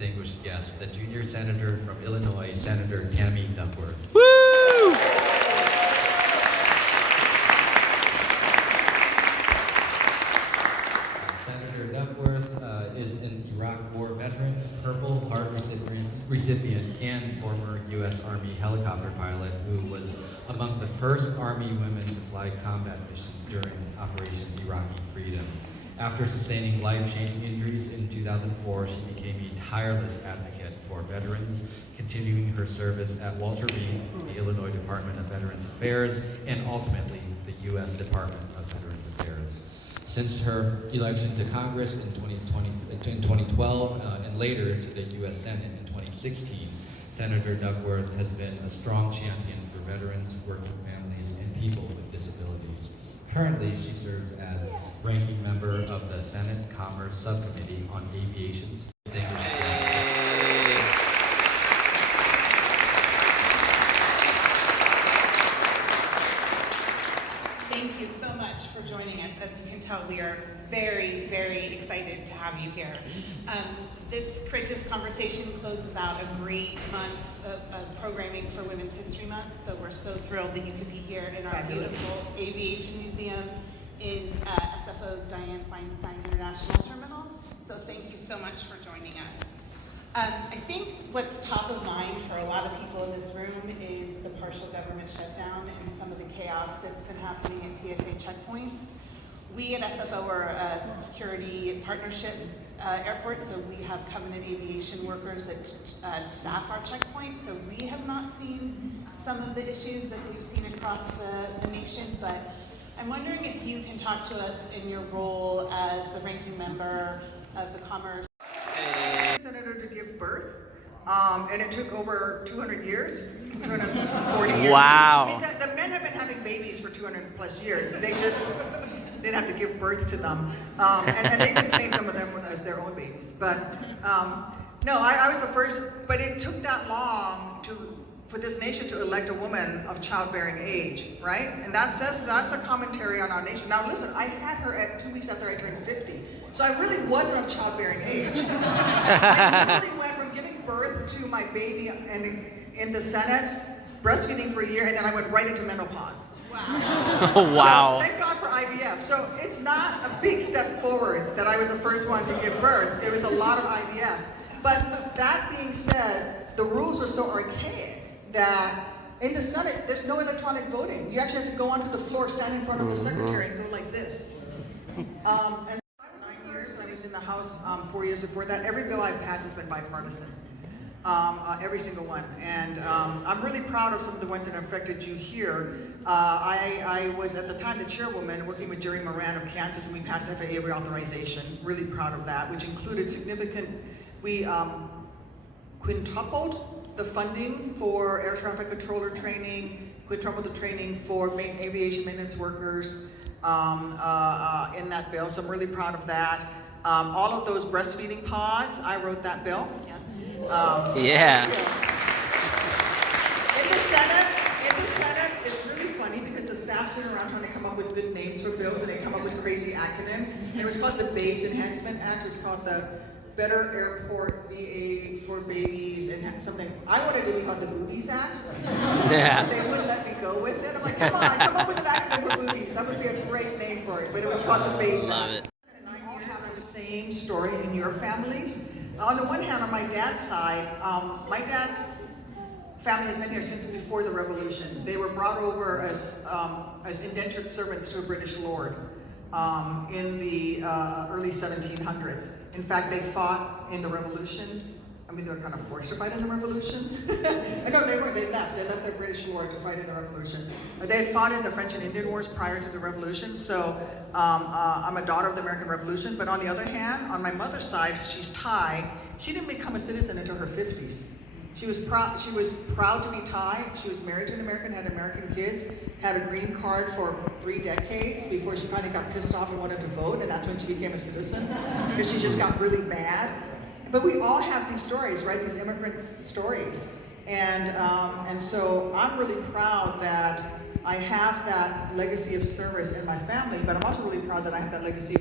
distinguished guest, the junior senator from Illinois, Senator Tammy Duckworth. Woo! Senator Duckworth is an Iraq War veteran, Purple Heart recipient, and former U.S. Army helicopter pilot who was among the first Army women to fly combat missions during Operation Iraqi Freedom. After sustaining life-changing injuries in 2004, she became a tireless advocate for veterans, continuing her service at Walter Reed, the Illinois Department of Veterans Affairs, and ultimately the U.S. Department of Veterans Affairs. Since her election to Congress in 2012 and later to the U.S. Senate in 2016, Senator Duckworth has been a strong champion for veterans, working families, and people with disabilities. Currently, she serves as ranking member of the Senate Commerce Subcommittee on Aviation. Thank you so much for joining us. As you can tell, we are very, very excited to have you here. This Courageous Conversation closes out a great month of programming for Women's History Month, so we're so thrilled that you could be here in our beautiful aviation museum in SFO's Diane Feinstein International Terminal. So thank you so much for joining us. I think what's top of mind for a lot of people in this room is the partial government shutdown and some of the chaos that's been happening at TSA checkpoints. We at SFO are a security partnership airport, so we have Covenant Aviation workers that staff our checkpoints, so we have not seen some of the issues that we've seen across the nation, but I'm wondering if you can talk to us in your role as the ranking member of the Commerce. Senator to give birth, and it took over 200 years, 240 years. Wow. I mean, the men have been having babies for 200 plus years. They just didn't have to give birth to them. And they could claim some of them as their own babies. But no, I was the first, but it took that long for this nation to elect a woman of childbearing age, right? And that's a commentary on our nation. Now listen, I had her at 2 weeks after I turned 50. So I really wasn't of childbearing age. I literally went from giving birth to my baby and in the Senate, breastfeeding for a year, and then I went right into menopause. Wow. Wow. So, thank God for IVF. So it's not a big step forward that I was the first one to give birth. There was a lot of IVF. But that being said, the rules were so archaic that in the Senate, there's no electronic voting. You actually have to go onto the floor, stand in front of the secretary, and go like this. And I was in the House 4 years before that. Every bill I've passed has been bipartisan, every single one. And I'm really proud of some of the ones that affected you here. I was at the time the chairwoman working with Jerry Moran of Kansas, and we passed FAA reauthorization. Really proud of that, which included we quintupled the funding for air traffic controller training, quintupled the training for aviation maintenance workers, in that bill, so I'm really proud of that. All of those breastfeeding pods, I wrote that bill. Yeah. In the Senate, it's really funny because the staff sit around trying to come up with good names for bills, and they come up with crazy acronyms. And it was called the Babes Enhancement Act. It was called the Better Airport VA for Babies and something. I wanted to be called the Boobies Act. Yeah. They wouldn't let me go with it. I'm like, come on, come up with an acronym for boobies. That would be a great name for it. But it was called the Babes Act. Love it. And I all have the same story in your families. On the one hand, on my dad's side, my dad's family has been here since before the Revolution. They were brought over as indentured servants to a British lord in the early 1700s. In fact, they fought in the Revolution. I mean, they were kind of forced to fight in the Revolution. No, they weren't. They left their British lord to fight in the Revolution. They had fought in the French and Indian Wars prior to the Revolution, so I'm a daughter of the American Revolution. But on the other hand, on my mother's side, she's Thai. She didn't become a citizen until her 50s. She was proud to be Thai. She was married to an American, had American kids, had a green card for 3 decades before she finally got pissed off and wanted to vote, and that's when she became a citizen, because she just got really mad. But we all have these stories, right? These immigrant stories. And so I'm really proud that I have that legacy of service in my family, but I'm also really proud that I have that legacy